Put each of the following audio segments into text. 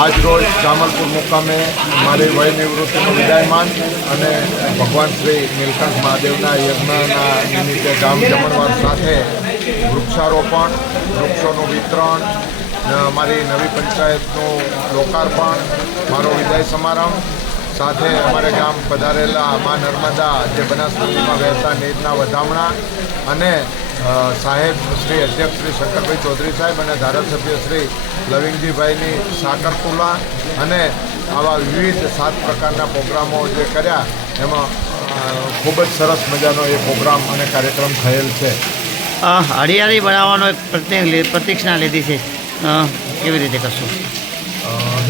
આજ રોજ જામલપુર મુકામે મારી વય નિવૃત્તિનું વિદાયમાન અને ભગવાન શ્રી નીલકંઠ મહાદેવના યજ્ઞના નિમિત્તે ગામ જમણવાર સાથે વૃક્ષારોપણ, વૃક્ષોનું વિતરણ અમારી નવી પંચાયતનું લોકાર્પણ, મારો વિદાય સમારંભ, સાથે અમારે ગામ પધારેલા મા નર્મદા જે બનાસકાંઠામાં વહેતા નીરના વધામણા અને સાહેબ શ્રી અધ્યક્ષ શ્રી શંકરભાઈ ચૌધરી સાહેબ અને ધારાસભ્ય શ્રી લવિંગજીભાઈની સાકરપુલા અને આવા વિવિધ સાત પ્રકારના પ્રોગ્રામો જે કર્યા એમાં ખૂબ જ સરસ મજાનો એ પ્રોગ્રામ અને કાર્યક્રમ થયેલ છે. હરિયાળી બનાવવાનો એક પ્રતિક્ષા લીધી છે. કેવી રીતે કરશું?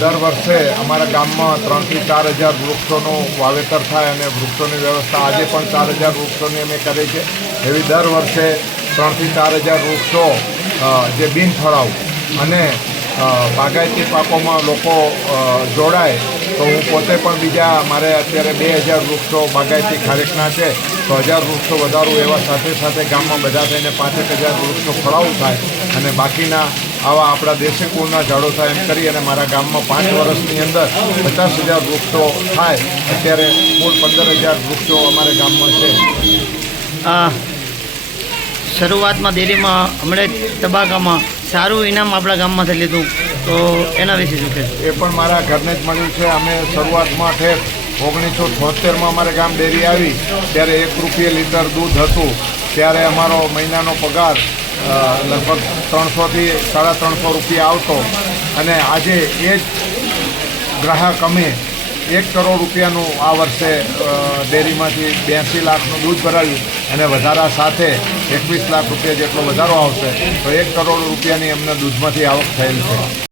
દર વર્ષે અમારા ગામમાં ત્રણથી ચાર હજાર વૃક્ષોનું વાવેતર થાય અને વૃક્ષોની વ્યવસ્થા આજે પણ ચાર હજાર વૃક્ષોની અમે કરી છે. એવી દર વર્ષે ત્રણથી ચાર હજાર વૃક્ષો જે બિન ફળાવ અને બાગાયતી પાકોમાં લોકો જોડાય, તો હું પોતે પણ બીજા, મારે અત્યારે બે હજાર વૃક્ષો બાગાયતી ખારેકના છે, તો હજાર વૃક્ષો વધારું એવા સાથે સાથે ગામમાં બધા થઈને પાંચેક હજાર વૃક્ષો ફળાવું થાય અને બાકીના આવા આપણા દેશી કુળના ઝાડો થાય એમ કરી અને મારા ગામમાં પાંચ વર્ષની અંદર પચાસ હજાર વૃક્ષો થાય, અત્યારે કુલ પંદર હજાર વૃક્ષો અમારે ગામમાં છે. શરૂઆતમાં ડેરીમાં હમણાં તબાકામાં સારું ઇનામ આપણા ગામમાંથી લીધું તો એના વિશે શું કહેશો? એ પણ મારા ઘરને જ મળ્યું છે. અમે શરૂઆતમાં ઠેર ઓગણીસો છોતેરમાં અમારે ગામ ડેરી આવી. ત્યારે એક રૂપિયે લીટર દૂધ હતું. ત્યારે અમારો મહિનાનો પગાર લગભગ ત્રણસોથી સાડા ત્રણસો રૂપિયા આવતો. અને આજે એ જ ગ્રાહક અમે એક કરોડ રૂપિયાનું આ વર્ષે ડેરીમાંથી બ્યાસી લાખનું દૂધ ભરાવ્યું. અને વધારા સાથે એકવીસ લાખ રૂપિયા જેટલો વધારો આવશે, તો એક કરોડ રૂપિયાની અમને દૂધમાંથી આવક થયેલ છે.